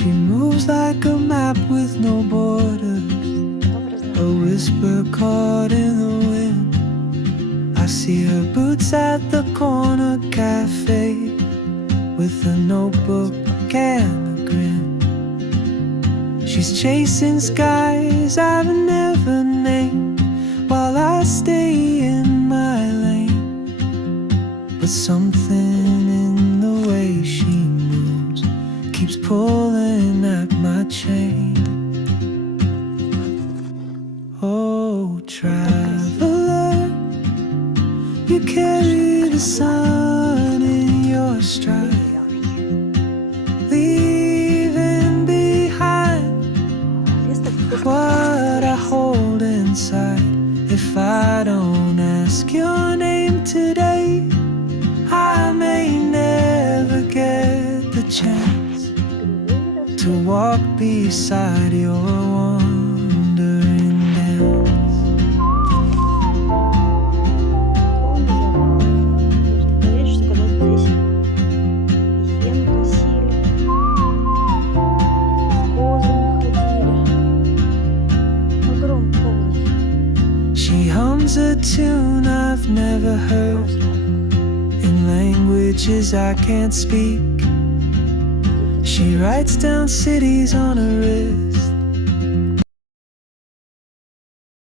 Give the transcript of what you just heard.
She moves like a map with no borders, a whisper caught in the wind. I see her boots at the corner cafe, with a notebook and a grin. She's chasing skies I've never named, while I stay in my lane. But something in the way she moves keeps pulling at my chain. Oh, traveler, you carry the sun in your stride, leaving behind what I hold inside. If I don't ask your name today, I may never get the chance to walk beside your wandering dance. She hums a tune I've never heard, in languages I can't speak. She writes down cities on her wrist,